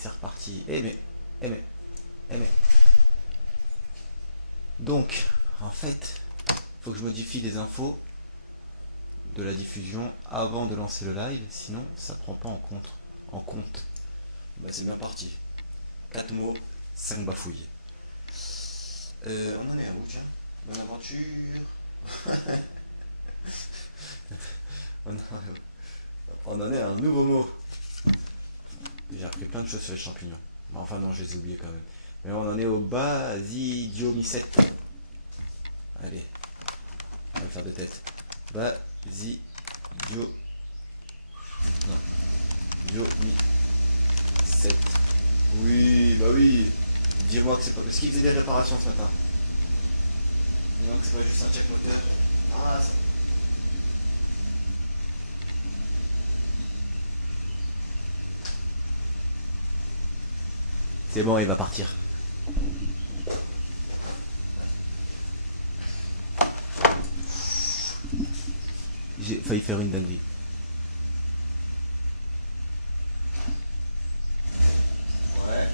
c'est reparti. Eh mais, eh mais. Donc, en fait, faut que je modifie les infos de la diffusion avant de lancer le live, sinon ça prend pas en compte. Bah c'est bien parti. 4 mots, 5 bafouilles. On en est à où, tiens? Bonne aventure. On en est à un nouveau mot. J'ai appris plein de choses sur les champignons. Enfin non, je les ai oubliés quand même. Mais on en est au basidiomycète. Allez, on va le faire de tête. Basidio... Non. Diomycète. Oui, bah oui. Dis-moi que c'est pas... Parce qu'il faisait des réparations ce matin. Dis-moi que c'est pas juste un check moteur. Ah, ça... C'est bon, il va partir. J'ai failli faire une dinguerie. Ouais,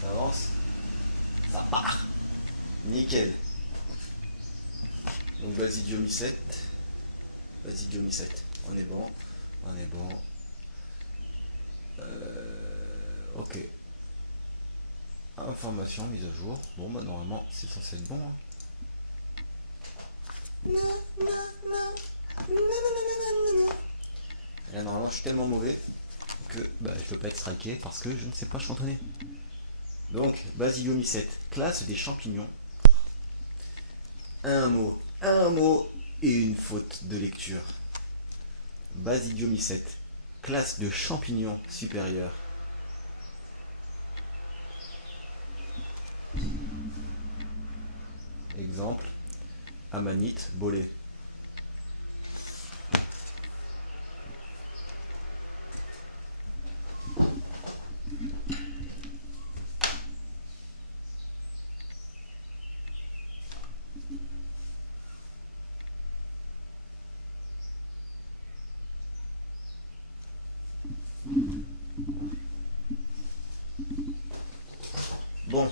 ça avance. Ça part. Nickel. Donc basidiomycète. Basidiomycète. On est bon. On est bon. Ok. Information mise à jour. Bon bah normalement c'est censé être bon. Hein. Et là normalement je suis tellement mauvais que bah, je peux pas être striké parce que je ne sais pas chantonner. Donc basidiomycète, classe des champignons. Un mot et une faute de lecture. Basidiomycète, classe de champignons supérieurs. Exemple, amanite, bolé. Bon,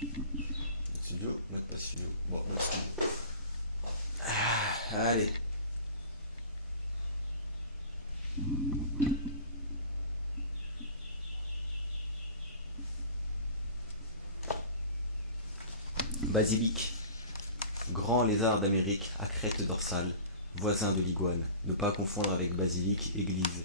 notre studio, notre pas studio. Bon, notre studio. Allez. Basilic. Grand lézard d'Amérique à crête dorsale, voisin de l'iguane. Ne pas confondre avec basilic, église.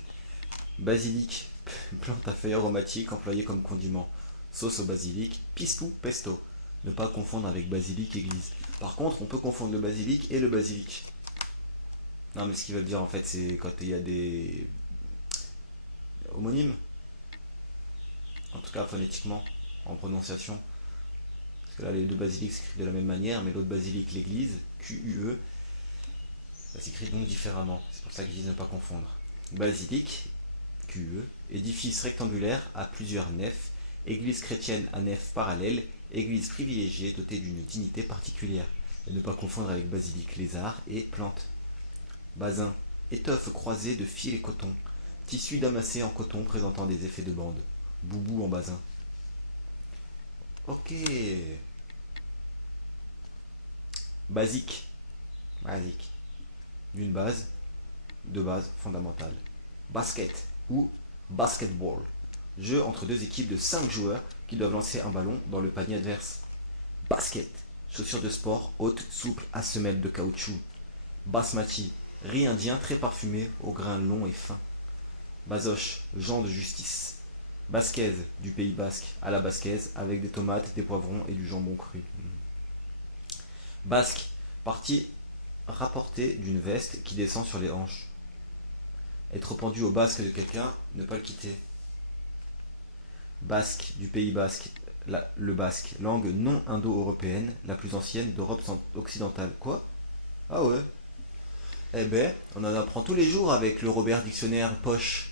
Basilic, plante à feuilles aromatiques employée comme condiment. Sauce au basilic, pistou, pesto. Ne pas confondre avec basilic, église. Par contre, on peut confondre le basilic et le basilic. Non, mais ce qu'ils veulent dire en fait, c'est quand il y a des homonymes, en tout cas phonétiquement, en prononciation. Parce que là, les deux basiliques s'écrivent de la même manière, mais l'autre basilic, l'église, Q-U-E, ça s'écrit donc différemment. C'est pour ça qu'ils disent ne pas confondre. Basilic, QE, édifice rectangulaire à plusieurs nefs, église chrétienne à nef parallèle, église privilégiée dotée d'une dignité particulière. Et ne pas confondre avec basilic, lézard et plante. Basin, étoffe croisée de fil et coton, tissu damassé en coton présentant des effets de bande. Boubou en basin. Ok. Basique. Basique. D'une base, de base fondamentale. Basket ou basketball. Jeu entre deux équipes de 5 joueurs qui doivent lancer un ballon dans le panier adverse. Basket. Chaussures de sport hautes, souples à semelles de caoutchouc. Basmati. Riz indien très parfumé aux grains longs et fins. Basoche. Jean de justice. Basquaise du Pays Basque à la basquaise avec des tomates, des poivrons et du jambon cru. Basque. Partie rapportée d'une veste qui descend sur les hanches. Être pendu au basque de quelqu'un, ne pas le quitter. Basque, du Pays Basque, le basque, langue non indo-européenne, la plus ancienne d'Europe occidentale. Quoi? Ah ouais. Eh ben, on en apprend tous les jours avec le Robert Dictionnaire poche.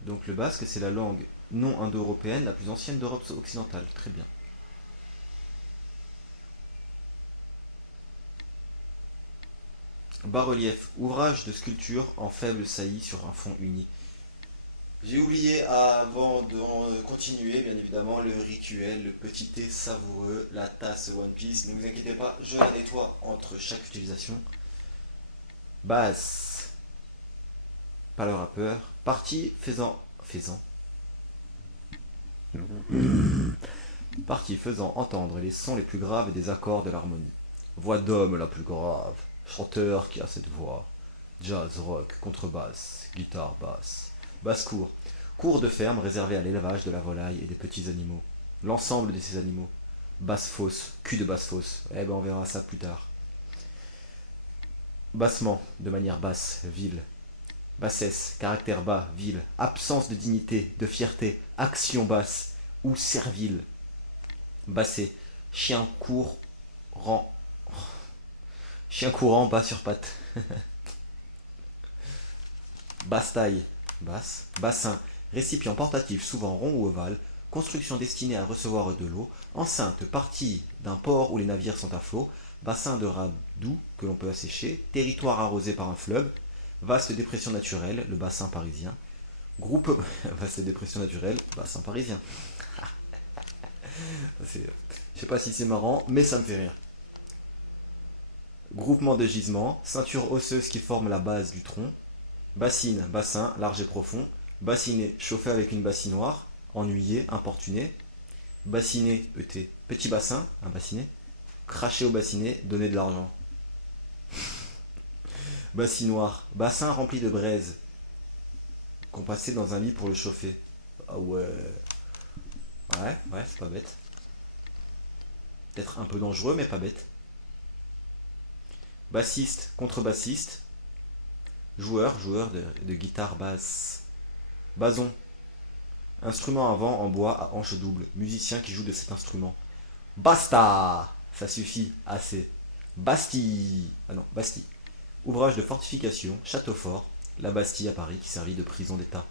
Donc le basque, c'est la langue non indo-européenne, la plus ancienne d'Europe occidentale. Très bien. Bas-relief, ouvrage de sculpture en faible saillie sur un fond uni. J'ai oublié avant de continuer, bien évidemment, le rituel, le petit thé savoureux, la tasse One Piece. Ne vous inquiétez pas, je la nettoie entre chaque utilisation. Basse, pas le rappeur. Partie partie faisant entendre les sons les plus graves des accords de l'harmonie. Voix d'homme la plus grave, chanteur qui a cette voix. Jazz, rock, contrebasse, guitare basse. Basse-cour, cour de ferme réservée à l'élevage de la volaille et des petits animaux. L'ensemble de ces animaux. Basse-fosse, cul de basse-fosse. Eh ben on verra ça plus tard. Bassement, de manière basse, ville. Bassesse, caractère bas, ville. Absence de dignité, de fierté, action basse ou servile. Bassé, chien court, rang. Chien courant, bas sur pattes. Basse-taille, basse. Bassin, récipient portatif souvent rond ou ovale. Construction destinée à recevoir de l'eau. Enceinte, partie d'un port où les navires sont à flot. Bassin de rade doux que l'on peut assécher. Territoire arrosé par un fleuve. Vaste dépression naturelle, le bassin parisien. Groupe. Vaste dépression naturelle, bassin parisien. Je sais pas si c'est marrant, mais ça me fait rire. Groupement de gisements, ceinture osseuse qui forme la base du tronc. Bassine, bassin, large et profond. Bassiné, chauffé avec une bassinoire. Ennuyé, importuné. Bassiné, ET, petit bassin, un bassiné. Cracher au bassiné, donner de l'argent. Bassinoire, bassin rempli de braise. Qu'on passait dans un lit pour le chauffer. Ah ouais. Ouais, c'est pas bête. Peut-être un peu dangereux, mais pas bête. Bassiste, contrebassiste. Joueur de guitare basse. Bason, instrument à vent en bois à hanche double. Musicien qui joue de cet instrument. Basta, ça suffit, assez. Bastille, ah non, Bastille. Ouvrage de fortification, château fort. La Bastille à Paris qui servit de prison d'État.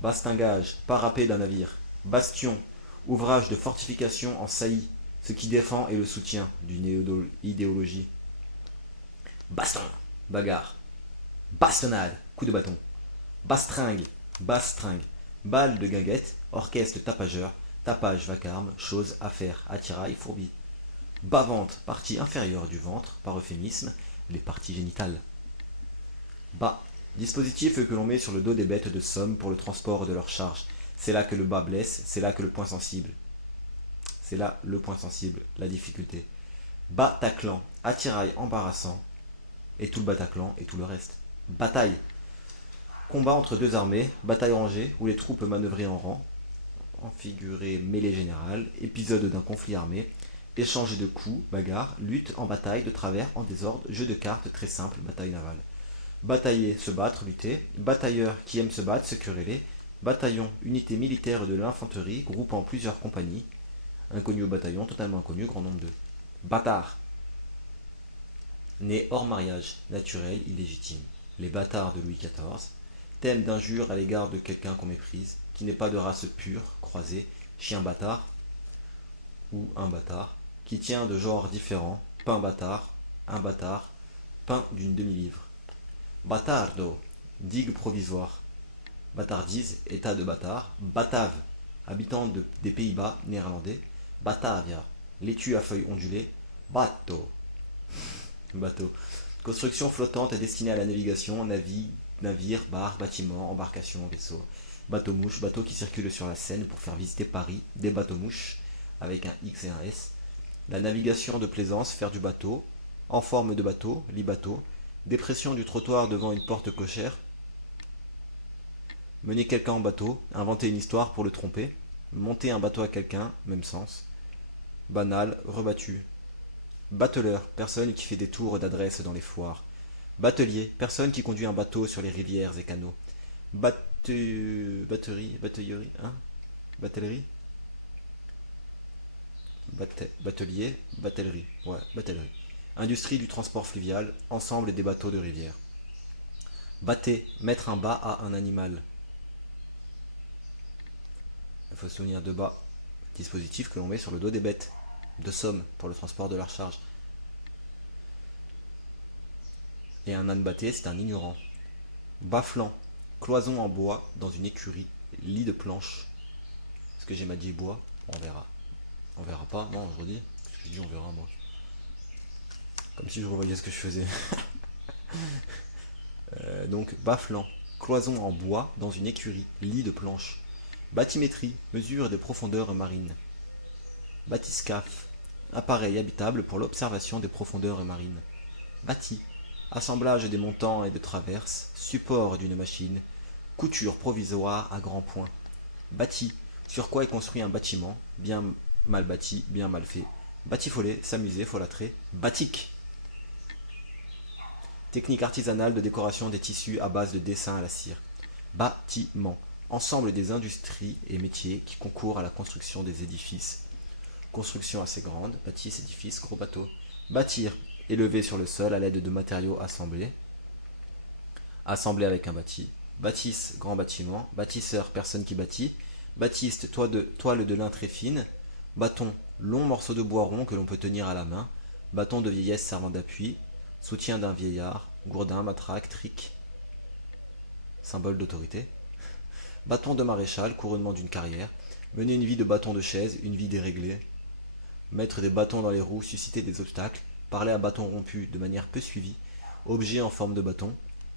Bastingage, parapet d'un navire. Bastion, ouvrage de fortification en saillie. Ce qui défend et le soutient d'une idéologie. Baston, bagarre. Bastonnade, coup de bâton. Bastringue, basse-stringue. Balle de guinguette, orchestre tapageur. Tapage, vacarme, chose, affaire, attirail, fourbi. Bas-ventre, partie inférieure du ventre, par euphémisme, les parties génitales. Bas, dispositif que l'on met sur le dos des bêtes de somme pour le transport de leur charge. C'est là que le bas blesse, c'est là que le point sensible. C'est là le point sensible, la difficulté. Bataclan, attirail embarrassant, et tout le Bataclan et tout le reste. Bataille, combat entre deux armées, bataille rangée, où les troupes manœuvraient en rang, en figuré mêlée générale, épisode d'un conflit armé, échange de coups, bagarre, lutte en bataille, de travers, en désordre, jeu de cartes très simple, bataille navale. Batailler, se battre, lutter. Batailleur qui aime se battre, se quereller. Bataillon, unité militaire de l'infanterie, groupant plusieurs compagnies. Inconnu au bataillon, totalement inconnu, grand nombre de. Bâtard, né hors mariage, naturel, illégitime. Les bâtards de Louis XIV. Thème d'injure à l'égard de quelqu'un qu'on méprise, qui n'est pas de race pure, croisée, chien bâtard, ou un bâtard, qui tient de genres différents, pain bâtard, un bâtard, pain d'une demi-livre. Bâtardo, digue provisoire. Bâtardise, état de bâtard. Batave, habitant des Pays-Bas néerlandais. Batavia, laitue à feuilles ondulées. Bateau, bateau. Construction flottante destinée à la navigation, navire, bar, bâtiment, embarcation, vaisseau. Bateau-mouche, bateau qui circule sur la Seine pour faire visiter Paris, des bateaux-mouches, avec un X et un S. La navigation de plaisance, faire du bateau, en forme de bateau, lit-bateau. Dépression du trottoir devant une porte cochère. Mener quelqu'un en bateau, inventer une histoire pour le tromper. Monter un bateau à quelqu'un, même sens. Banal, rebattu. Batteleur, personne qui fait des tours d'adresse dans les foires. Batelier, personne qui conduit un bateau sur les rivières et canaux. Batellerie, hein? Batellerie? Batelier, batellerie. Ouais, batellerie. Industrie du transport fluvial, ensemble des bateaux de rivière. Bâter, mettre un bas à un animal. Il faut se souvenir de bas. Dispositif que l'on met sur le dos des bêtes. De somme pour le transport de leur charge. Et un âne batté, c'est un ignorant. Bas-flanc, cloison en bois dans une écurie, lit de planches. Est-ce que j'ai ma dit bois? On verra. On verra pas, non, je redis. Qu'est-ce que je dis, on verra moi. Comme si je revoyais ce que je faisais. Donc, bas-flanc, cloison en bois dans une écurie, lit de planches. Bathymétrie, mesure des profondeurs marines. Bathyscaphe, appareil habitable pour l'observation des profondeurs marines. Bâti, assemblage des montants et de traverses, support d'une machine, couture provisoire à grands points. Bâti, sur quoi est construit un bâtiment, bien mal bâti, bien mal fait. Batifoler, s'amuser, folâtrer. Batik, technique artisanale de décoration des tissus à base de dessin à la cire. Bâtiment, ensemble des industries et métiers qui concourent à la construction des édifices. Construction assez grande, bâtisse, édifice, gros bateau. Bâtir, élevé sur le sol à l'aide de matériaux assemblés. Assemblé avec un bâti. Bâtisse, grand bâtiment. Bâtisseur, personne qui bâtit. Bâtiste, toile de lin très fine. Bâton, long morceau de bois rond que l'on peut tenir à la main. Bâton de vieillesse servant d'appui. Soutien d'un vieillard. Gourdin, matraque, trique. Symbole d'autorité. Bâton de maréchal, couronnement d'une carrière. Mener une vie de bâton de chaise, une vie déréglée. Mettre des bâtons dans les roues, susciter des obstacles. Parler à bâton rompu de manière peu suivie. Objet en forme de bâton.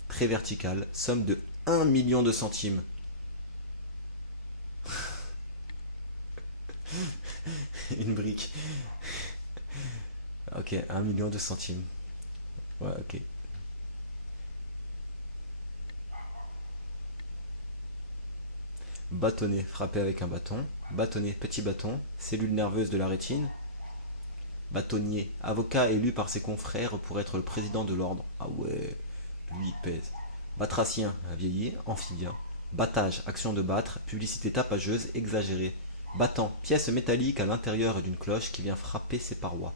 Très vertical. Somme de 1 million de centimes. Une brique. Ok, 1 million de centimes. Ouais, ok. Bâtonnet, frappé avec un bâton. Bâtonnet, petit bâton. Cellule nerveuse de la rétine. Bâtonnier, avocat élu par ses confrères pour être le président de l'ordre. Ah ouais, lui il pèse. Batracien, vieilli, amphibien. Battage, action de battre, publicité tapageuse, exagérée. Battant, pièce métallique à l'intérieur d'une cloche qui vient frapper ses parois.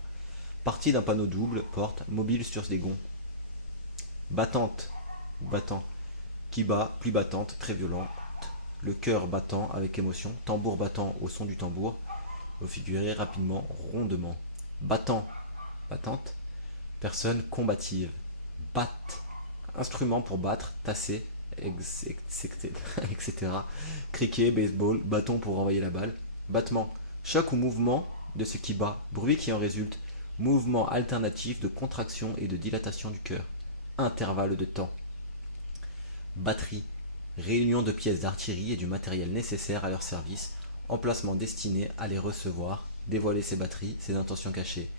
Partie d'un panneau double, porte, mobile sur des gonds. Battante, battant, qui bat, plus battante, très violente. Le cœur battant avec émotion, tambour battant au son du tambour, au figuré rapidement, rondement. Battant, battante, personne combative. Batte, instrument pour battre, tasser, etc. Cricket, baseball, bâton pour renvoyer la balle. Battement, choc ou mouvement de ce qui bat, bruit qui en résulte, mouvement alternatif de contraction et de dilatation du cœur. Intervalle de temps. Batterie, réunion de pièces d'artillerie et du matériel nécessaire à leur service, emplacement destiné à les recevoir, dévoiler ses batteries, ses intentions cachées.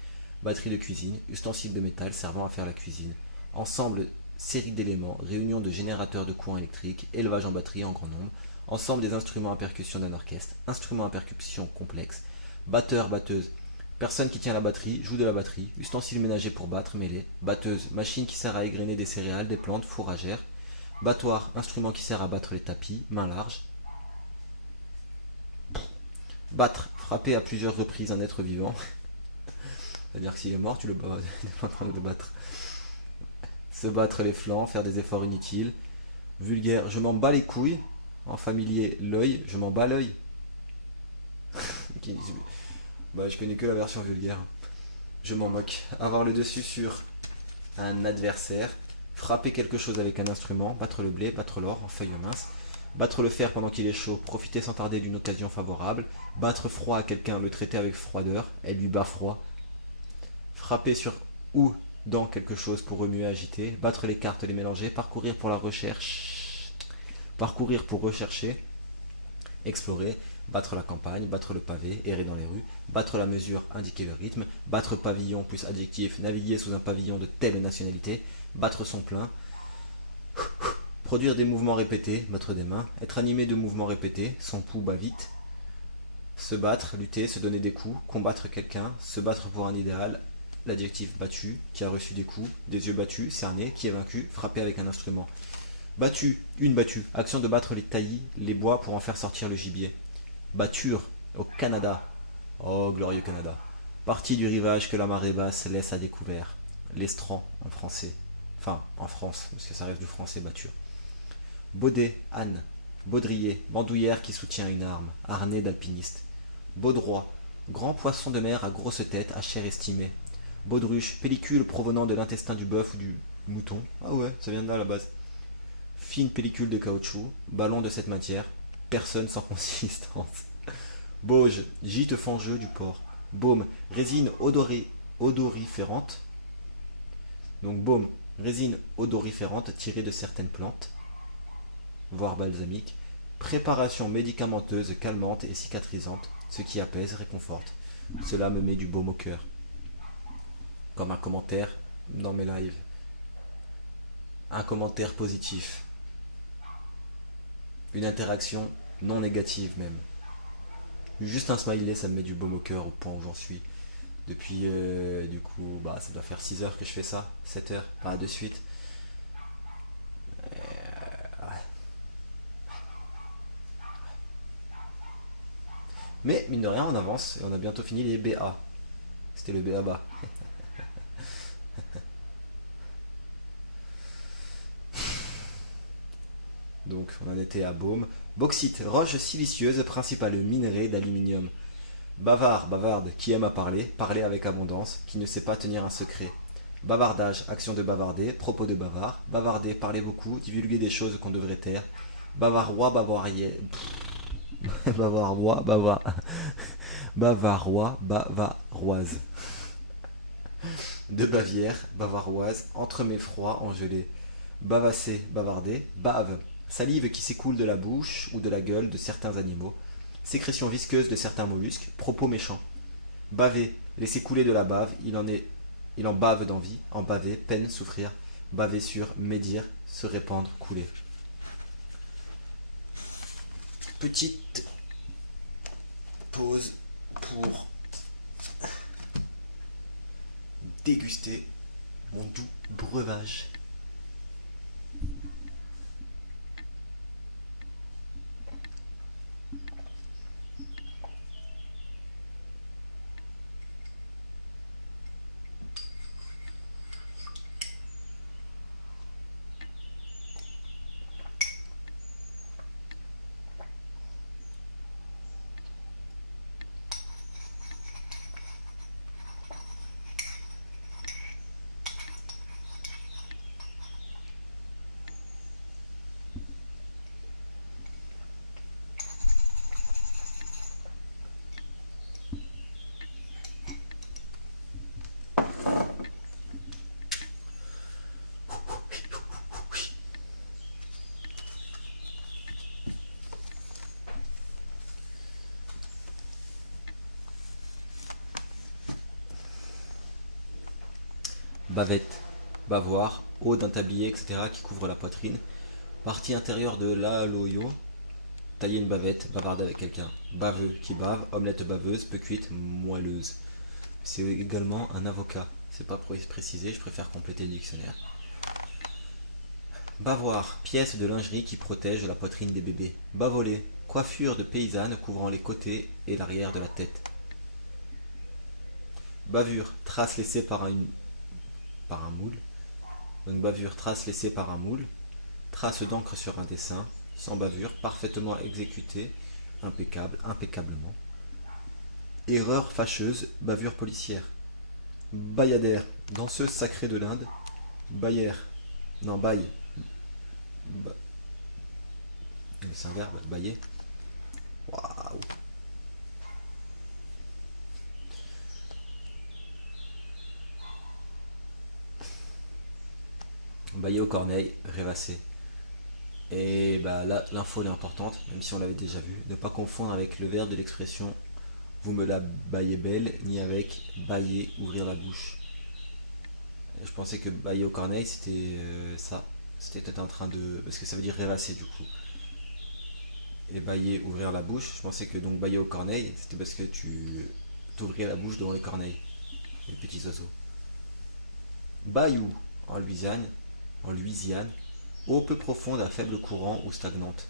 Batterie de cuisine, ustensile de métal servant à faire la cuisine. Ensemble, série d'éléments, réunion de générateurs de courant électrique, élevage en batterie en grand nombre. Ensemble des instruments à percussion d'un orchestre, instruments à percussion complexe. Batteur, batteuse, personne qui tient la batterie, joue de la batterie. Ustensile ménager pour battre, mêler. Batteuse, machine qui sert à égrener des céréales, des plantes, fourragères. Battoir, instrument qui sert à battre les tapis, main large. Battre, frapper à plusieurs reprises un être vivant. C'est-à-dire que s'il est mort, tu le bats, tu n'es pas en train de le battre. Se battre les flancs, faire des efforts inutiles. Vulgaire, je m'en bats les couilles. En familier, l'œil, je m'en bats l'œil. Bah, je connais que la version vulgaire. Je m'en moque. Avoir le dessus sur un adversaire. Frapper quelque chose avec un instrument. Battre le blé, battre l'or en feuilles minces. Battre le fer pendant qu'il est chaud. Profiter sans tarder d'une occasion favorable. Battre froid à quelqu'un, le traiter avec froideur. Elle lui bat froid. Frapper sur ou dans quelque chose pour remuer, agiter. Battre les cartes, les mélanger. Parcourir pour la recherche. Parcourir pour rechercher. Explorer. Battre la campagne, battre le pavé, errer dans les rues, battre la mesure, indiquer le rythme, battre pavillon plus adjectif, naviguer sous un pavillon de telle nationalité, battre son plein, produire des mouvements répétés, battre des mains, être animé de mouvements répétés, son pouls bat vite, se battre, lutter, se donner des coups, combattre quelqu'un, se battre pour un idéal, l'adjectif battu, qui a reçu des coups, des yeux battus, cerné, qui est vaincu, frappé avec un instrument. Battu, une battue, action de battre les taillis, les bois pour en faire sortir le gibier. Batture, au Canada. Oh, glorieux Canada. Partie du rivage que la marée basse laisse à découvert. L'estran, en français. Enfin, en France, parce que ça reste du français batture. Baudet, âne. Baudrier, bandoulière qui soutient une arme. Harnais d'alpiniste. Baudroie, grand poisson de mer à grosse tête, à chair estimée. Baudruche, pellicule provenant de l'intestin du bœuf ou du Mouton. Ah ouais, ça vient de là à la base. Fine pellicule de caoutchouc, ballon de cette matière, personne sans consistance. Bauge, gîte fangeux du porc. Baume, résine odoriférante. Donc baume, résine odoriférante tirée de certaines plantes, voire balsamique. Préparation médicamenteuse calmante et cicatrisante, ce qui apaise, réconforte. Cela me met du baume au cœur. Comme un commentaire dans mes lives. Un commentaire positif. Une interaction non négative même. Juste un smiley, ça me met du baume au cœur au point où j'en suis. Depuis, du coup, bah ça doit faire 6 heures que je fais ça. 7 heures, pas de suite. Mais, mine de rien, on avance et on a bientôt fini les BA. C'était le BABA. Donc, on en était à Baume. Bauxite, roche silicieuse, principal minerai d'aluminium. Bavard, bavarde, qui aime à parler, parler avec abondance, qui ne sait pas tenir un secret. Bavardage, action de bavarder, propos de bavard. Bavarder, parler beaucoup, divulguer des choses qu'on devrait taire. Bavarois, bavarois, bavarois, bavarois, bavaroise. De Bavière, bavaroise, entremets froid, engelé. Bavasser, bavarder. Bave, salive qui s'écoule de la bouche ou de la gueule de certains animaux. Sécrétion visqueuse de certains mollusques. Propos méchants. Baver, laisser couler de la bave, il en bave d'envie. En baver, peine, souffrir. Baver sur, médire, se répandre, couler. Petite pause pour déguster mon doux breuvage. Bavette, bavoir, haut d'un tablier, etc. qui couvre la poitrine. Partie intérieure de l'aloyo, tailler une bavette, bavarder avec quelqu'un. Baveux, qui bave, omelette baveuse, peu cuite, moelleuse. C'est également un avocat. C'est pas précisé, je préfère compléter le dictionnaire. Bavoir, pièce de lingerie qui protège la poitrine des bébés. Bavoler, coiffure de paysanne couvrant les côtés et l'arrière de la tête. Bavure, trace laissée par un moule. Donc bavure, trace laissée par un moule. Trace d'encre sur un dessin, sans bavure, parfaitement exécutée, impeccable, impeccablement. Erreur fâcheuse, bavure policière. Bayadère, danseuse sacrée de l'Inde. Baillère, non, baille. Ba- c'est un verbe, bailler. Waouh. Bailler au corneille, rêvasser. Et bah là, l'info est importante, même si on l'avait déjà vu. Ne pas confondre avec le verbe de l'expression vous me la baillez belle, ni avec bailler, ouvrir la bouche. Je pensais que bailler au corneille c'était ça. C'était en train de. Parce que ça veut dire rêvasser du coup. Et bailler, ouvrir la bouche, je pensais que donc bailler au corneille c'était parce que tu t'ouvrais la bouche devant les corneilles, les petits oiseaux. Bayou en Louisiane, eau peu profonde à faible courant ou stagnante.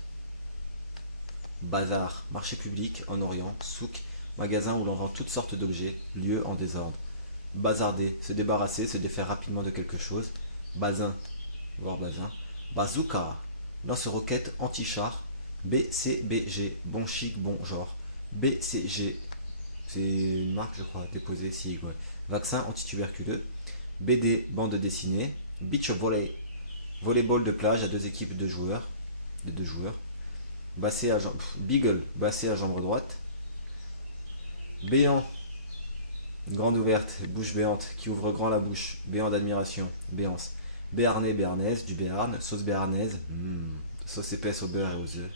Bazar, marché public en Orient, souk, magasin où l'on vend toutes sortes d'objets, lieu en désordre. Bazarder, se débarrasser, se défaire rapidement de quelque chose. Bazin, voire bazin. Bazooka, lance-roquette anti-char. BCBG, bon chic, bon genre. BCG, c'est une marque je crois, déposée, si, ouais. Vaccin antituberculeux. BD, bande dessinée. Beach volley. Volleyball de plage à deux équipes de joueurs. De deux joueurs. Beagle, basset à jambe droite. Béant, grande ouverte, bouche béante, qui ouvre grand la bouche, béant d'admiration, béance. Béarnais, béarnaise, du béarn, sauce béarnaise, sauce épaisse au beurre et aux œufs.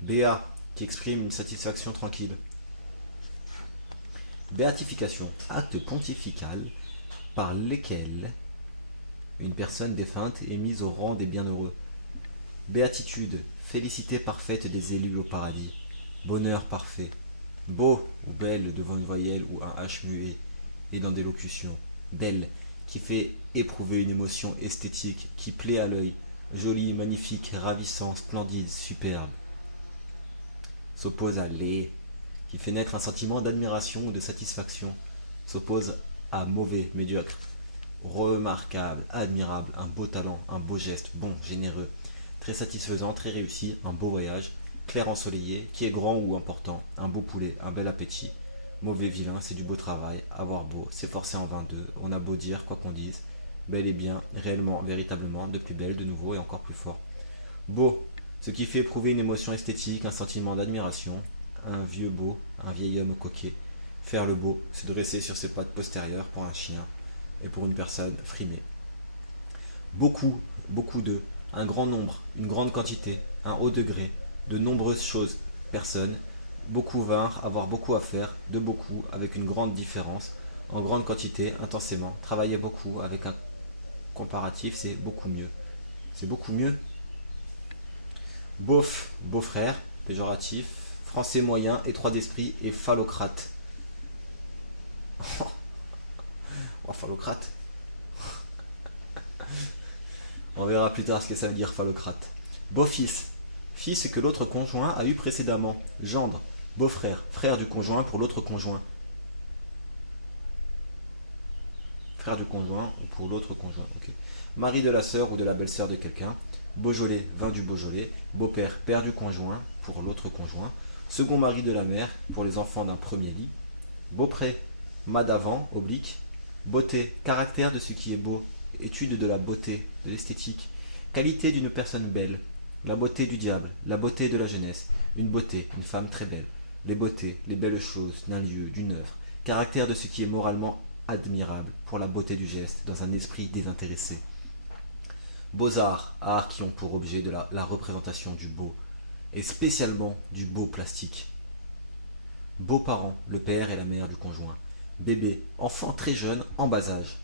Béat, qui exprime une satisfaction tranquille. Béatification, acte pontifical par lesquels une personne défunte est mise au rang des bienheureux. Béatitude, félicité parfaite des élus au paradis. Bonheur parfait. Beau ou belle devant une voyelle ou un H muet et dans des locutions. Belle, qui fait éprouver une émotion esthétique, qui plaît à l'œil. Joli, magnifique, ravissant, splendide, superbe. S'oppose à laid, qui fait naître un sentiment d'admiration ou de satisfaction. S'oppose à mauvais, médiocre. Remarquable, admirable, un beau talent, un beau geste, bon, généreux, très satisfaisant, très réussi, un beau voyage, clair ensoleillé, qui est grand ou important, un beau poulet, un bel appétit, mauvais vilain, c'est du beau travail, avoir beau, s'efforcer en 22, on a beau dire, quoi qu'on dise, bel et bien, réellement, véritablement, de plus belle, de nouveau et encore plus fort. Beau, ce qui fait éprouver une émotion esthétique, un sentiment d'admiration, un vieux beau, un vieil homme coquet. Faire le beau, se dresser sur ses pattes postérieures pour un chien et pour une personne frimée. Beaucoup, beaucoup de, un grand nombre, une grande quantité, un haut degré, de nombreuses choses, personnes, beaucoup vinrent, avoir beaucoup à faire, de beaucoup, avec une grande différence, en grande quantité, intensément, travailler beaucoup, avec un comparatif, c'est beaucoup mieux. C'est beaucoup mieux. Beauf, beau-frère, péjoratif, français moyen, étroit d'esprit et phallocrate. Oh, phallocrate. On verra plus tard ce que ça veut dire phallocrate. Beau-fils, fils que l'autre conjoint a eu précédemment. Gendre, beau-frère, frère du conjoint pour l'autre conjoint. Frère du conjoint ou pour l'autre conjoint, ok. Mari de la sœur ou de la belle-sœur de quelqu'un. Beaujolais, vin du Beaujolais. Beau-père, père du conjoint pour l'autre conjoint. Second mari de la mère pour les enfants d'un premier lit. Beaupré, mât d'avant, oblique. Beauté, caractère de ce qui est beau. Étude de la beauté, de l'esthétique. Qualité d'une personne belle. La beauté du diable, la beauté de la jeunesse. Une beauté, une femme très belle. Les beautés, les belles choses d'un lieu, d'une œuvre. Caractère de ce qui est moralement admirable pour la beauté du geste, dans un esprit désintéressé. Beaux-arts, arts qui ont pour objet de la représentation du beau, et spécialement du beau plastique. Beaux-parents, le père et la mère du conjoint. Bébé, enfant très jeune, en bas âge.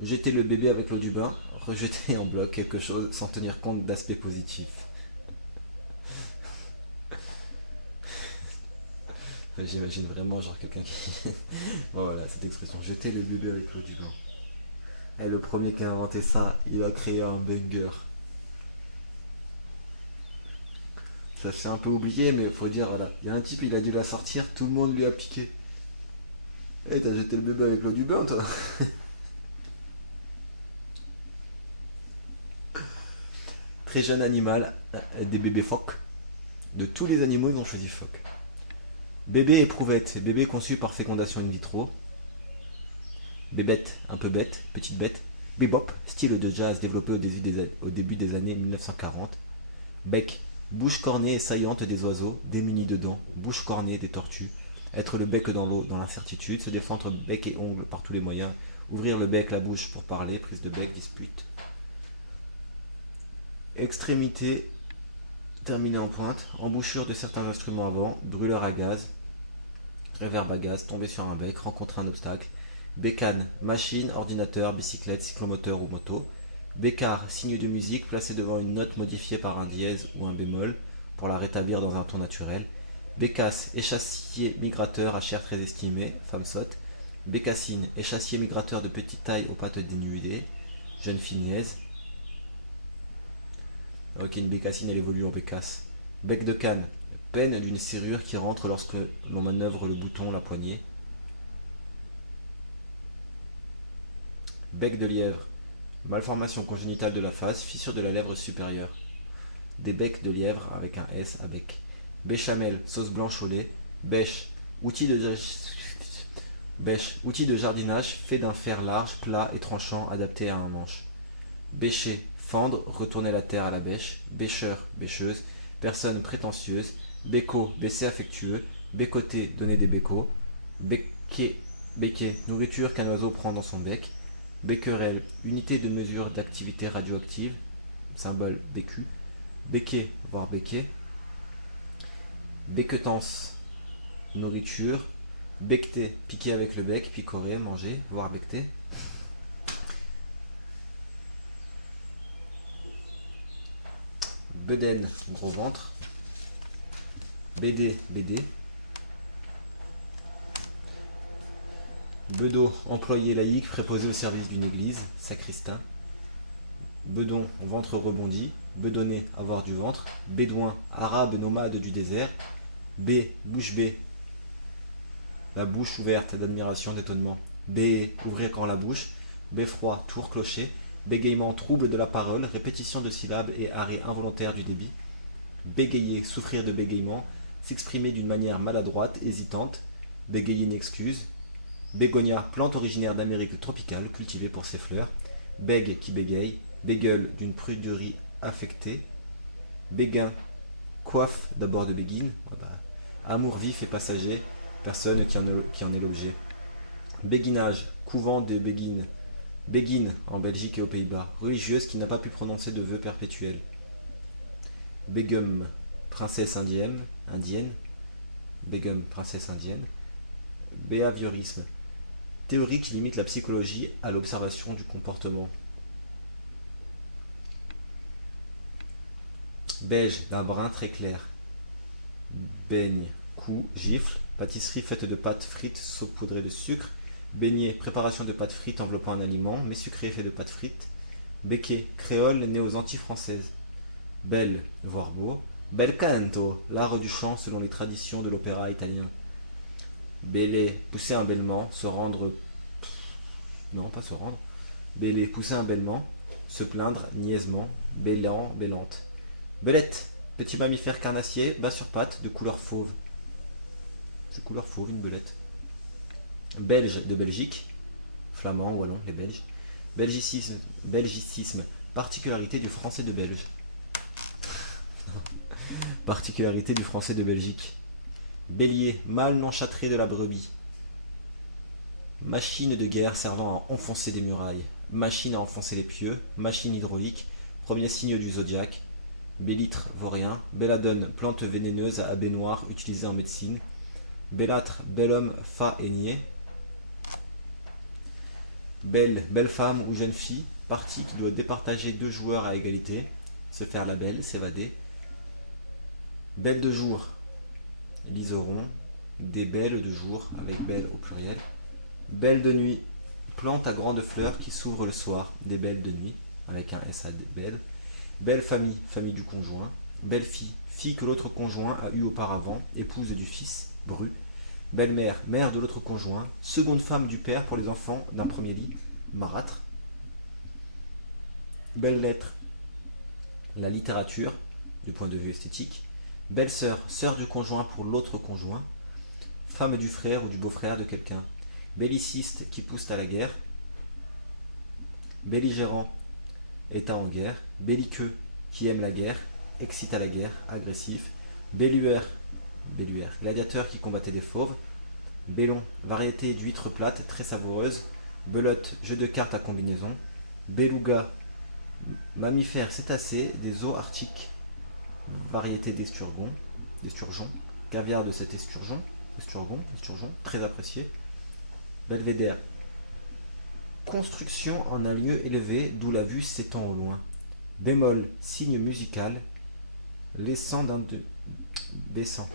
Jeter le bébé avec l'eau du bain, rejeter en bloc quelque chose sans tenir compte d'aspects positifs. J'imagine vraiment genre quelqu'un qui... Bon voilà, cette expression, jeter le bébé avec l'eau du bain. Et le premier qui a inventé ça, il a créé un banger. Ça s'est un peu oublié, mais faut dire, voilà, il y a un type, il a dû la sortir, tout le monde lui a piqué. Eh, t'as jeté le bébé avec l'eau du bain, toi? Très jeune animal, des bébés phoques. De tous les animaux, ils ont choisi phoque. Bébé éprouvette, bébé conçu par fécondation in vitro. Bébête, un peu bête, petite bête. Bebop, style de jazz développé au début des années 1940. Bec, bouche cornée et saillante des oiseaux, démunis de dents. Bouche cornée des tortues. Être le bec dans l'eau, dans l'incertitude. Se défendre bec et ongles par tous les moyens. Ouvrir le bec, la bouche pour parler. Prise de bec, dispute. Extrémité terminée en pointe. Embouchure de certains instruments avant. Brûleur à gaz. Réverb à gaz. Tomber sur un bec. Rencontrer un obstacle. Bécane, machine, ordinateur, bicyclette, cyclomoteur ou moto. Bécard, signe de musique placé devant une note modifiée par un dièse ou un bémol pour la rétablir dans un ton naturel. Bécasse, échassier migrateur à chair très estimée, femme sotte. Bécassine, échassier migrateur de petite taille aux pattes dénudées, jeune fille niaise. Ok, une bécassine elle évolue en bécasse. Bec de canne, peine d'une serrure qui rentre lorsque l'on manœuvre le bouton, la poignée. Bec de lièvre, malformation congénitale de la face, fissure de la lèvre supérieure. Des becs de lièvre avec un S à bec. Béchamel, sauce blanche au lait. Bêche, outil outil de jardinage fait d'un fer large, plat et tranchant adapté à un manche. bêcher, fendre, retourner la terre à la bêche, bêcheur, bêcheuse, personne prétentieuse, béco, baiser affectueux, bécoter, donner des bécots, béquet, béquet, nourriture qu'un oiseau prend dans son bec, becquerel, unité de mesure d'activité radioactive, symbole BQ, béquet, voire béquet, becquetance, nourriture, becter, piquer avec le bec, picorer, manger, voire becter, bedaine, gros ventre, BD, BD, bedeau, employé laïque préposé au service d'une église, sacristain, bedon, ventre rebondi, bedonner, avoir du ventre, bédouin, arabe nomade du désert, B, bouche bée, la bouche ouverte d'admiration, d'étonnement, B, ouvrir grand la bouche, beffroi, tour clocher, bégaiement, trouble de la parole, répétition de syllabes et arrêt involontaire du débit, bégayer, souffrir de bégaiement, s'exprimer d'une manière maladroite, hésitante, bégayer une excuse, bégonia, plante originaire d'Amérique tropicale, cultivée pour ses fleurs, bègue qui bégaye, bégueule d'une pruderie affectée, béguin, coiffe d'abord de béguine, amour vif et passager, personne qui en est l'objet. Béguinage, couvent des béguines, béguine en Belgique et aux Pays-Bas, religieuse qui n'a pas pu prononcer de vœux perpétuels. Begum, princesse indienne, Begum, princesse indienne. Behaviorisme, théorie qui limite la psychologie à l'observation du comportement. Beige, d'un brun très clair. Baigne, coup, gifle, pâtisserie faite de pâtes frites saupoudrées de sucre. Beignet, préparation de pâtes frites enveloppant un aliment, mais sucré fait de pâtes frites. Becquet, créole né aux Antilles françaises. Belle, voire beau. Bel canto, l'art du chant selon les traditions de l'opéra italien. Bêler, pousser un bêlement, se rendre. Non, pas se rendre. Bêler, pousser un bêlement, se plaindre, niaisement. Bêlant, bêlante. Belette, petit mammifère carnassier, bas sur pattes, de couleur fauve. C'est couleur fauve, une belette. Belge de Belgique, flamand, wallon, les Belges. Belgicisme, belgicisme, particularité du français de Belge. Particularité du français de Belgique. Bélier, mâle non châtré de la brebis. Machine de guerre servant à enfoncer des murailles. Machine à enfoncer les pieux. Machine hydraulique. Premier signe du zodiaque. Bélitre, vaurien. Belladone, plante vénéneuse à baignoire utilisée en médecine. Bellâtre, bel homme, fa et niais. Belle, belle femme ou jeune fille. Partie qui doit départager deux joueurs à égalité. Se faire la belle, s'évader. Belle de jour. Liseron. Des belles de jour, avec belle au pluriel. Belle de nuit. Plante à grandes fleurs qui s'ouvrent le soir. Des belles de nuit, avec un S à belle. Belle famille, famille du conjoint. Belle fille, fille que l'autre conjoint a eue auparavant, épouse du fils, bru. Belle-mère, mère de l'autre conjoint. Seconde femme du père pour les enfants d'un premier lit, marâtre. Belle lettre, la littérature, du point de vue esthétique. Belle-sœur, sœur du conjoint pour l'autre conjoint. Femme du frère ou du beau-frère de quelqu'un. Belliciste qui pousse à la guerre. Belligérant, état en guerre. Belliqueux qui aime la guerre, excite à la guerre, agressif. Belluaire, gladiateur qui combattait des fauves. Bellon, variété d'huîtres plates très savoureuse. Belote, jeu de cartes à combinaison. Beluga, mammifère cétacé des eaux arctiques. Variété d'esturgeon. Caviar de cet esturgeon, très apprécié. Belvédère, construction en un lieu élevé d'où la vue s'étend au loin. Bémol, signe musical, baissant.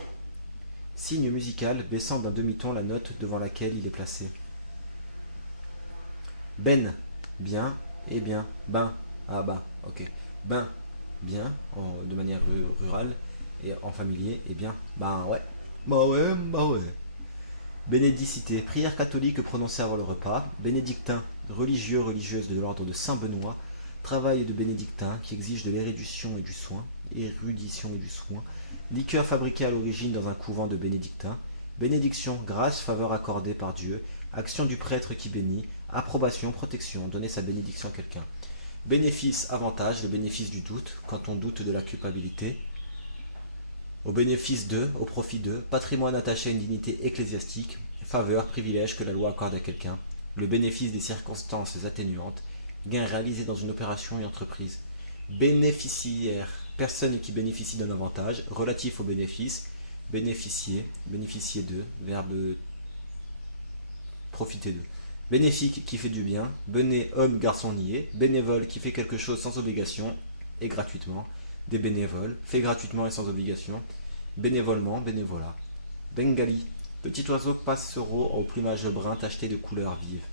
Signe musical baissant d'un demi-ton la note devant laquelle il est placé. Ben, bien et bien. Ben, ah bah, ok. Ben, bien, de manière rurale et en familier, et bien. Ben ouais. Bah ouais, bah ouais. Bénédicité, prière catholique prononcée avant le repas. Bénédictin, religieux, religieuse de l'ordre de Saint-Benoît. Travail de bénédictin qui exige de l'érudition et du soin. Liqueur fabriquée à l'origine dans un couvent de bénédictins. Bénédiction, grâce, faveur accordée par Dieu. Action du prêtre qui bénit. Approbation, protection, donner sa bénédiction à quelqu'un. Bénéfice, avantage, le bénéfice du doute, quand on doute de la culpabilité. Au bénéfice de, au profit de, patrimoine attaché à une dignité ecclésiastique, faveur, privilège que la loi accorde à quelqu'un, le bénéfice des circonstances atténuantes, gain réalisé dans une opération et entreprise. Bénéficiaire, personne qui bénéficie d'un avantage, relatif au bénéfice, bénéficier, bénéficier de, verbe profiter de. Bénéfique qui fait du bien, béné homme, garçon nié, bénévole qui fait quelque chose sans obligation et gratuitement, des bénévoles, fait gratuitement et sans obligation, bénévolement, bénévolat. Bengali, petit oiseau passereau au plumage brun tacheté de couleurs vives,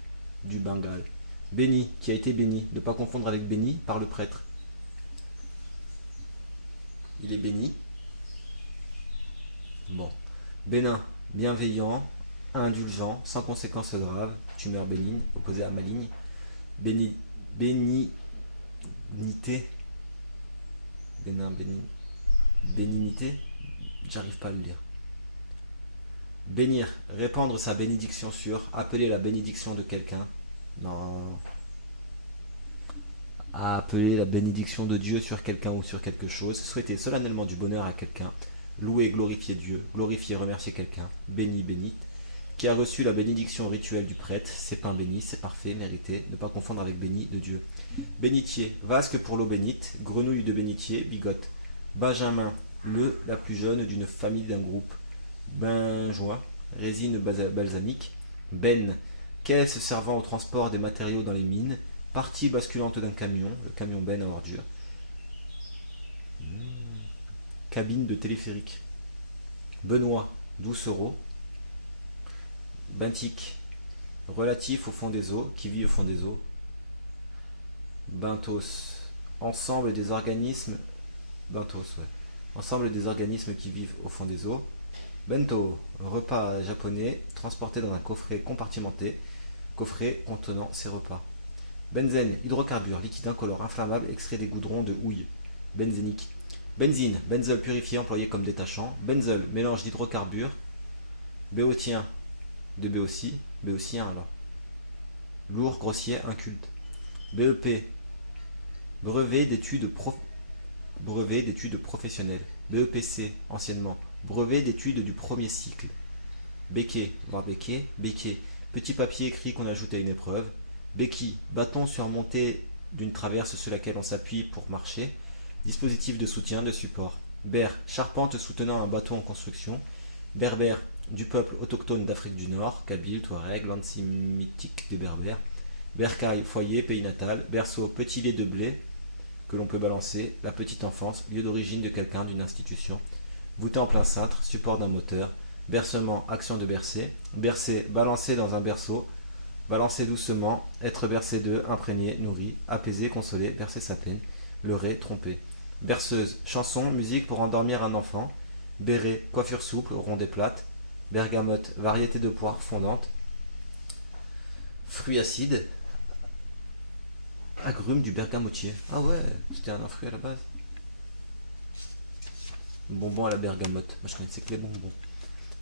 du Bengale. Béni, qui a été béni, ne pas confondre avec béni par le prêtre. Il est béni. Bon. Bénin, bienveillant, indulgent, sans conséquences graves, tumeur bénigne, opposé à maligne. Bénignité. Bénin, bénignité. J'arrive pas à le lire. Bénir, répandre sa bénédiction sur, appeler la bénédiction de quelqu'un. Non. Appeler la bénédiction de Dieu sur quelqu'un ou sur quelque chose. Souhaiter solennellement du bonheur à quelqu'un. Louer, glorifier Dieu. Glorifier, remercier quelqu'un. Béni, bénite. Qui a reçu la bénédiction rituelle du prêtre. C'est pain béni, c'est parfait, mérité. Ne pas confondre avec béni de Dieu. Bénitier, vasque pour l'eau bénite. Grenouille de bénitier, bigote. Benjamin, la plus jeune d'une famille d'un groupe. Benjoin, résine balsamique. Ben, caisse servant au transport des matériaux dans les mines. Partie basculante d'un camion, le camion Ben à ordures. Cabine de téléphérique. Benoît, 12 euros. Bentic, relatif au fond des eaux, qui vit au fond des eaux. Bentos, ensemble des organismes. Bentos, ouais. Ensemble des organismes qui vivent au fond des eaux. Bento, repas japonais, transporté dans un coffret compartimenté, coffret contenant ses repas. Benzène, hydrocarbure, liquide incolore, inflammable, extrait des goudrons de houille. Benzénique. Benzine, benzol purifié, employé comme détachant. Benzol, mélange d'hydrocarbures. Béotien, de béotien alors. Lourd, grossier, inculte. BEP, brevet d'études professionnelles. BEPC, anciennement. Brevet d'études du premier cycle. Béquet, voir béquet. Béquet, petit papier écrit qu'on ajoute à une épreuve. Béquille, bâton surmonté d'une traverse sur laquelle on s'appuie pour marcher. Dispositif de soutien, de support. Berre, charpente soutenant un bateau en construction. Berbère, du peuple autochtone d'Afrique du Nord, Kabyle, Touareg, langue sémitique des Berbères. Bercail, foyer, pays natal. Berceau, petit lait de blé que l'on peut balancer. La petite enfance, lieu d'origine de quelqu'un, d'une institution. Voûté en plein cintre, support d'un moteur. Bercement, action de bercer. Bercer, balancer dans un berceau. Balancer doucement, être bercé de, imprégné, nourri, apaisé, consolé, bercer sa peine, leurrer, tromper. Berceuse, chanson, musique pour endormir un enfant. Béret, coiffure souple, ronde et plate. Bergamote, variété de poire fondante. Fruits acides. Agrumes du bergamotier. Ah ouais, c'était un fruit à la base. Bonbon à la bergamote. Moi je connaissais que les bonbons.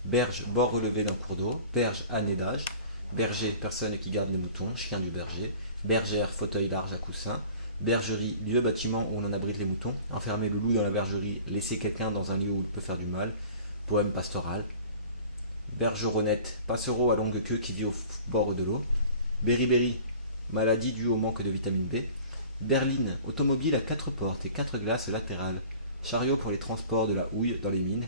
Berge, bord relevé d'un cours d'eau. Berge, année d'âge. Berger, personne qui garde les moutons, chien du berger. Bergère, fauteuil large à coussin. Bergerie, lieu, bâtiment où on en abrite les moutons. Enfermer le loup dans la bergerie, laisser quelqu'un dans un lieu où il peut faire du mal. Poème pastoral. Bergeronnette, passereau à longue queue qui vit au bord de l'eau. Beriberi, maladie due au manque de vitamine B. Berline, automobile à 4 portes et 4 glaces latérales. Chariot pour les transports de la houille dans les mines.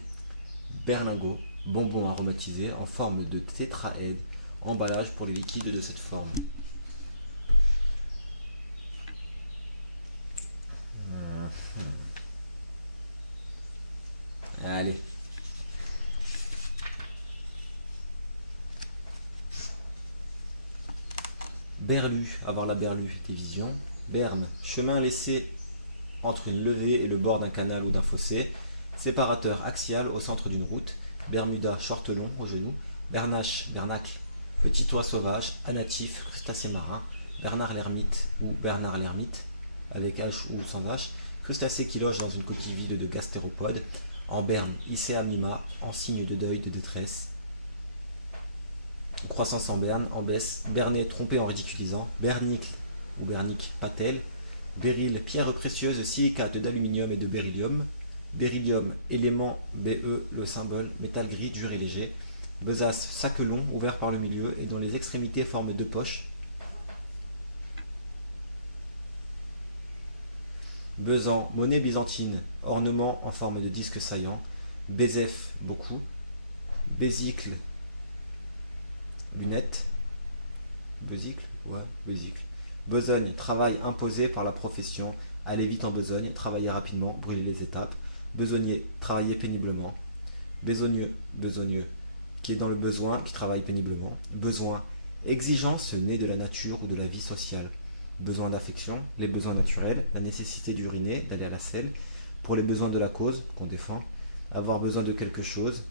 Berlingot, bonbon aromatisé en forme de tétraède. Emballage pour les liquides de cette forme. Allez. Berlu, avoir la berlue, des visions. Berme, chemin laissé entre une levée et le bord d'un canal ou d'un fossé. Séparateur axial au centre d'une route. Bermuda, short long au genou. Bernache, bernacle, petit oie sauvage, anatif, crustacé marin. Bernard l'ermite ou Bernard l'ermite, avec H ou sans H. Crustacé qui loge dans une coquille vide de gastéropodes. En berne, hissé à mi-mât, en signe de deuil, de détresse. Croissance en berne, en baisse. Berner, trompé en ridiculisant. Bernicle ou bernique, patel. Béryl, pierre précieuse, silicate d'aluminium et de beryllium. Beryllium, élément Be, le symbole, métal gris, dur et léger. Besace, sac long, ouvert par le milieu et dont les extrémités forment deux poches. Besan, monnaie byzantine, ornement en forme de disque saillant. Bézef, beaucoup. Bésicle, lunettes. Bésicle, ouais, bésicle. Besogne, travail imposé par la profession. Aller vite en besogne, travailler rapidement, brûler les étapes. Besognier, travailler péniblement. Besogneux, besogneux, qui est dans le besoin, qui travaille péniblement. Besoin, exigence née de la nature ou de la vie sociale. Besoin d'affection, les besoins naturels, la nécessité d'uriner, d'aller à la selle, pour les besoins de la cause qu'on défend, avoir besoin de quelque chose,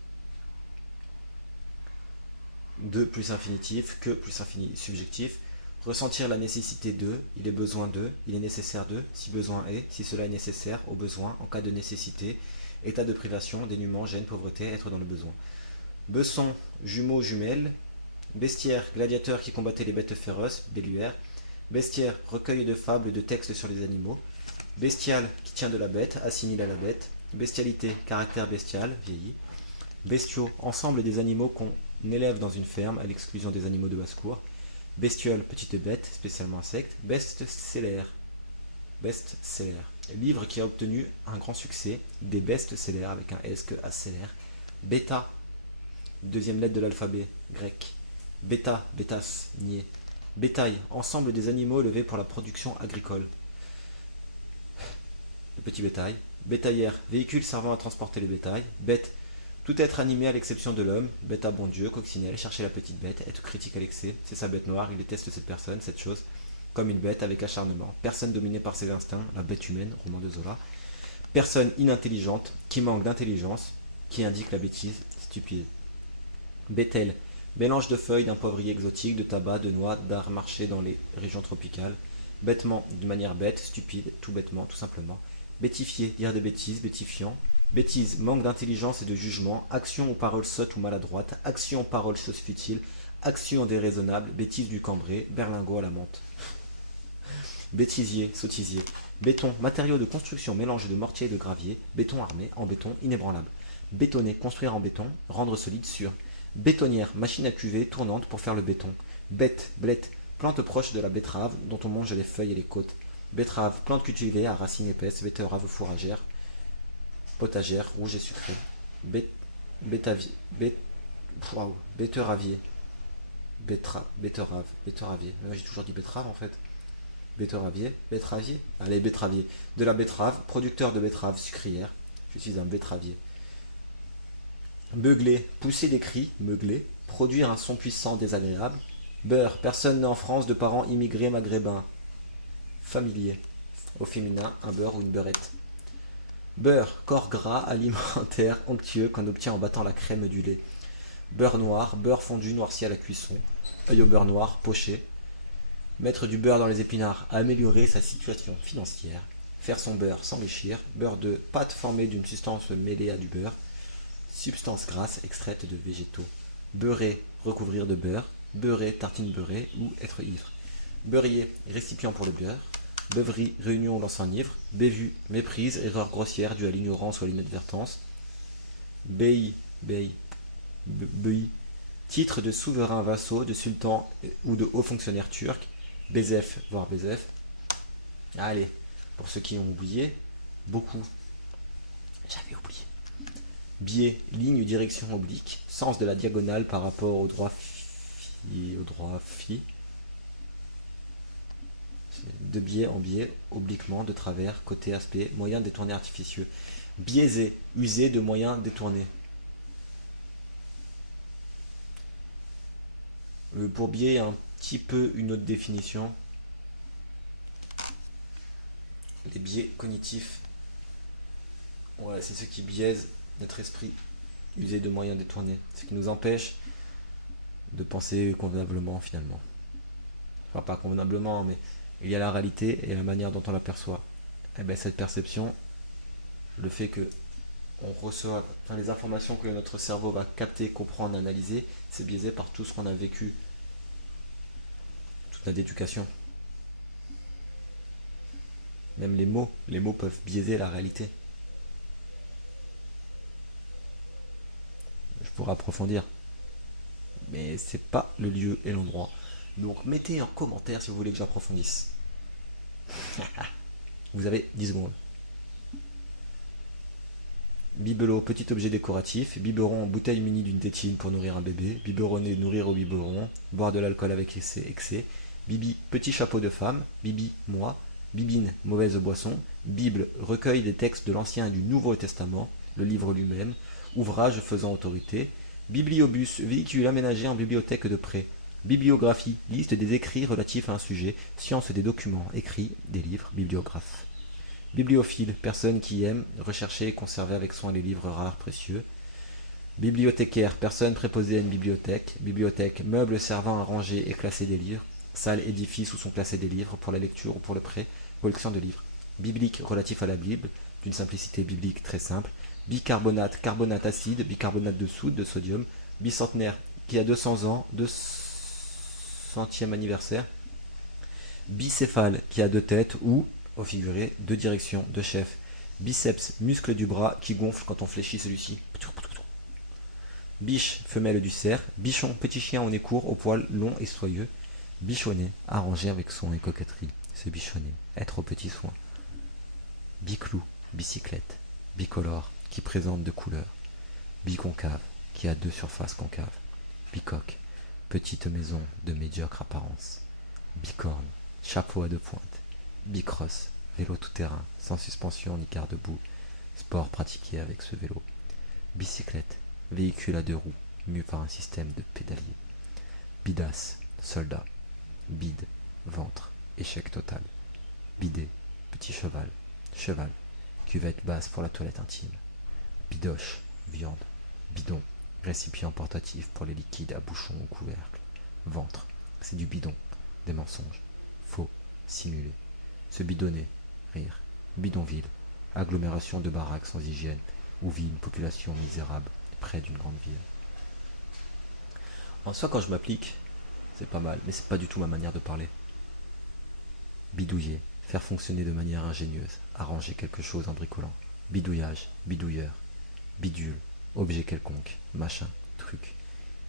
de plus infinitif, que plus infini subjectif, ressentir la nécessité de, il est besoin de, il est nécessaire de, si besoin est, si cela est nécessaire, au besoin, en cas de nécessité, état de privation, dénuement, gêne, pauvreté, être dans le besoin. Besson, jumeaux, jumelles. Bestiaire, gladiateur qui combattait les bêtes féroces, belluaire. Bestiaire, recueil de fables et de textes sur les animaux. Bestial, qui tient de la bête, assimile à la bête. Bestialité, caractère bestial, vieilli. Bestiaux, ensemble des animaux qu'on élève dans une ferme, à l'exclusion des animaux de basse-cour. Bestiole, petite bête, spécialement insecte. Best-seller. Best-seller. Livre qui a obtenu un grand succès, des best-sellers avec un S que seller. Bêta, deuxième lettre de l'alphabet grec. Bêta, bêtas, nier. Bétail, ensemble des animaux élevés pour la production agricole. Le petit bétail. Bétaillère, véhicule servant à transporter les bétails. Bête, tout être animé à l'exception de l'homme. Bête à bon Dieu, coccinelle, chercher la petite bête, être critique à l'excès. C'est sa bête noire, il déteste cette personne, cette chose, comme une bête avec acharnement. Personne dominée par ses instincts, la bête humaine, roman de Zola. Personne inintelligente, qui manque d'intelligence, qui indique la bêtise, stupide. Bétel, mélange de feuilles d'un poivrier exotique, de tabac, de noix, d'art marché dans les régions tropicales. Bêtement, d'une manière bête, stupide, tout bêtement, tout simplement. Bêtifier, dire des bêtises, bêtifiant. Bêtise, manque d'intelligence et de jugement. Action ou parole sotte ou maladroite. Action, parole, chose futile. Action déraisonnable. Bêtise du cambré. Berlingot à la menthe. Bêtisier, sottisier. Béton, matériau de construction, mélange de mortier et de gravier. Béton armé, en béton, inébranlable. Bétonner, construire en béton, rendre solide, sûr. Bétonnière, machine à cuver, tournante pour faire le béton. Bête, blette, plante proche de la betterave dont on mange les feuilles et les côtes. Betterave, plante cultivée à racines épaisses, betterave fourragère, potagère, rouge et sucrée. Bétavier, betteravier, betteravier. J'ai toujours dit betterave en fait. Betteravier. Allez, betteravier. De la betterave, producteur de betterave sucrière. Je suis un betteravier. Beugler, pousser des cris, meugler, produire un son puissant, désagréable. Beurre, personne née en France de parents immigrés maghrébins. Familier, au féminin, un beurre ou une beurrette. Beurre, corps gras, alimentaire, onctueux qu'on obtient en battant la crème du lait. Beurre noir, beurre fondu noirci à la cuisson. Œil au beurre noir, poché. Mettre du beurre dans les épinards, améliorer sa situation financière. Faire son beurre s'enrichir. Beurre de pâte formée d'une substance mêlée à du beurre. Substance grasse extraite de végétaux. Beurrer, recouvrir de beurre. Beurrer, tartine beurrée ou être ivre. Beurrier, récipient pour le beurre. Beuverie, réunion où l'on s'enivre. Bévue, méprise, erreur grossière due à l'ignorance ou à l'inadvertance. Bey, titre de souverain vassaux, de sultan ou de haut fonctionnaire turc. Bezef, voire Bezef. Allez, pour ceux qui ont oublié, beaucoup. J'avais oublié. Biais, ligne, direction oblique, sens de la diagonale par rapport au droit phi. De biais en biais, obliquement, de travers, côté, aspect, moyen détourné artificieux. Biaisé, usé de moyens détournés. Pour biais, il y a un petit peu une autre définition. Les biais cognitifs, ouais, c'est ce qui biaise notre esprit, usé de moyens détournés. Ce qui nous empêche de penser convenablement finalement. Enfin, pas convenablement, mais il y a la réalité et la manière dont on l'aperçoit. Et bien cette perception, le fait que on reçoit, enfin, les informations que notre cerveau va capter, comprendre, analyser, c'est biaisé par tout ce qu'on a vécu, toute notre éducation. Même les mots peuvent biaiser la réalité. Je pourrais approfondir, mais c'est pas le lieu et l'endroit. Donc mettez en commentaire si vous voulez que j'approfondisse. Vous avez 10 secondes. Bibelot, petit objet décoratif. Biberon, bouteille munie d'une tétine pour nourrir un bébé. Biberonner, nourrir au biberon. Boire de l'alcool avec excès. Bibi, petit chapeau de femme. Bibi, moi. Bibine, mauvaise boisson. Bible, recueil des textes de l'Ancien et du Nouveau Testament. Le livre lui-même. Ouvrage faisant autorité. Bibliobus, véhicule aménagé en bibliothèque de prêt. Bibliographie, liste des écrits relatifs à un sujet. Science des documents écrits, des livres, bibliographe. Bibliophile, personne qui aime rechercher et conserver avec soin les livres rares précieux. Bibliothécaire, personne préposée à une bibliothèque. Bibliothèque, meuble servant à ranger et classer des livres. Salle, édifice où sont classés des livres pour la lecture ou pour le prêt, collection de livres. Biblique, relatif à la Bible, d'une simplicité biblique très simple. Bicarbonate, carbonate acide, bicarbonate de soude, de sodium. Bicentenaire, qui a 200 ans, 200e anniversaire. Bicéphale, qui a deux têtes, ou, au figuré, deux directions, deux chefs. Biceps, muscle du bras qui gonfle quand on fléchit celui-ci. Biche, femelle du cerf. Bichon, petit chien au nez court, au poil long et soyeux. Bichonné, arrangé avec soin et coquetterie. Se bichonner, être aux petits soins. Biclou, bicyclette. Bicolore, qui présente deux couleurs. Biconcave, qui a deux surfaces concaves. Bicoque, petite maison de médiocre apparence. Bicorne, chapeau à deux pointes. Bicross, vélo tout-terrain, sans suspension ni garde-boue. Sport pratiqué avec ce vélo. Bicyclette, véhicule à deux roues, mu par un système de pédalier. Bidasse, soldat. Bide, ventre, échec total. Bidet, petit cheval. Cheval, cuvette basse pour la toilette intime. Bidoche, viande. Bidon, récipient portatif pour les liquides à bouchon ou couvercle. Ventre, c'est du bidon, des mensonges. Faux, simulé. Se bidonner, rire. Bidonville, agglomération de baraques sans hygiène, où vit une population misérable, près d'une grande ville. En soi, quand je m'applique, c'est pas mal, mais c'est pas du tout ma manière de parler. Bidouiller, faire fonctionner de manière ingénieuse, arranger quelque chose en bricolant. Bidouillage, bidouilleur. Bidule, objet quelconque, machin, truc.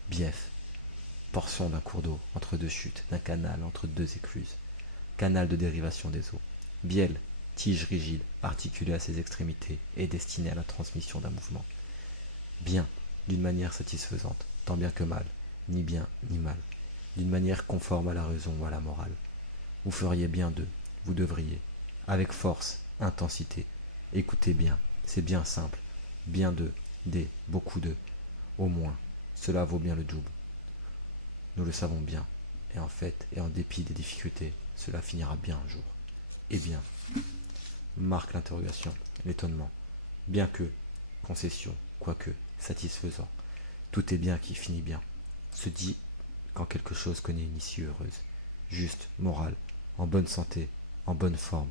Bief, portion d'un cours d'eau, entre deux chutes, d'un canal, entre deux écluses. Canal de dérivation des eaux. Bielle, tige rigide, articulée à ses extrémités et destinée à la transmission d'un mouvement. Bien, d'une manière satisfaisante, tant bien que mal, ni bien ni mal, d'une manière conforme à la raison ou à la morale. Vous feriez bien d'eux, vous devriez, avec force, intensité. Écoutez bien, c'est bien simple, bien d'eux, des, beaucoup d'eux, au moins, cela vaut bien le double. Nous le savons bien, et en fait, et en dépit des difficultés, cela finira bien un jour. Eh bien, marque l'interrogation, l'étonnement. Bien que, concession, quoique, satisfaisant, tout est bien qui finit bien. Se dit quand quelque chose connaît une issue heureuse, juste, morale, en bonne santé, en bonne forme,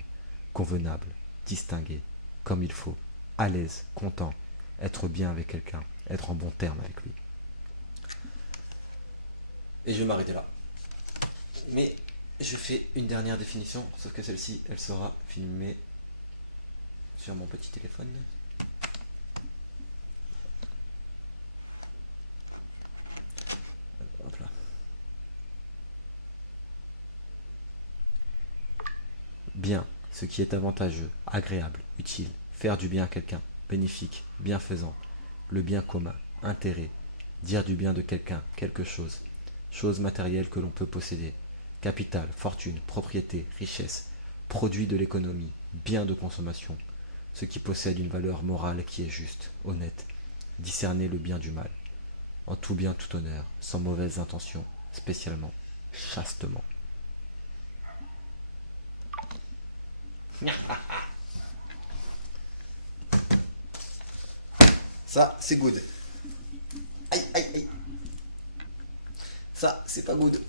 convenable, distingué, comme il faut, à l'aise, content, être bien avec quelqu'un, être en bon terme avec lui. Et je vais m'arrêter là. Mais je fais une dernière définition, sauf que celle-ci, elle sera filmée sur mon petit téléphone. Hop là. Bien, ce qui est avantageux, agréable, utile, faire du bien à quelqu'un, bénéfique, bienfaisant, le bien commun, intérêt, dire du bien de quelqu'un, quelque chose, chose matérielle que l'on peut posséder, capital, fortune, propriété, richesse, produit de l'économie, bien de consommation, ce qui possède une valeur morale qui est juste, honnête, discerner le bien du mal, en tout bien, tout honneur, sans mauvaise intention, spécialement, chastement. Ça, c'est good. Aïe, aïe, aïe. Ça, c'est pas good.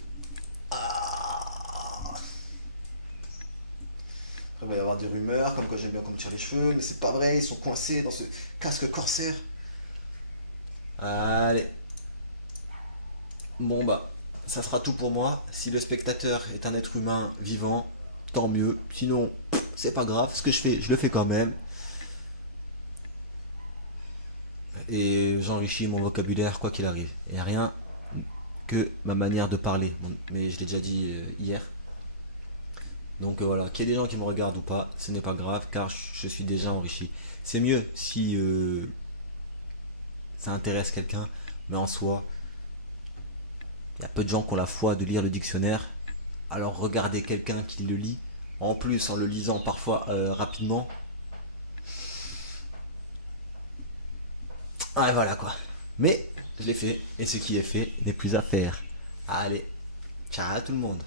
Ah. Après, il va y avoir des rumeurs, comme quoi j'aime bien qu'on me tire les cheveux, mais c'est pas vrai, ils sont coincés dans ce casque corsaire. Allez. Bon bah, ça sera tout pour moi. Si le spectateur est un être humain vivant, tant mieux. Sinon, c'est pas grave, ce que je fais, je le fais quand même. Et j'enrichis mon vocabulaire quoi qu'il arrive. Et rien que ma manière de parler. Mais je l'ai déjà dit hier. Donc voilà, qu'il y ait des gens qui me regardent ou pas, ce n'est pas grave car je suis déjà enrichi. C'est mieux si ça intéresse quelqu'un, mais en soi, il y a peu de gens qui ont la foi de lire le dictionnaire. Alors regardez quelqu'un qui le lit, en plus en le lisant parfois rapidement. Ah voilà quoi. Mais je l'ai fait, et ce qui est fait n'est plus à faire. Allez, ciao tout le monde.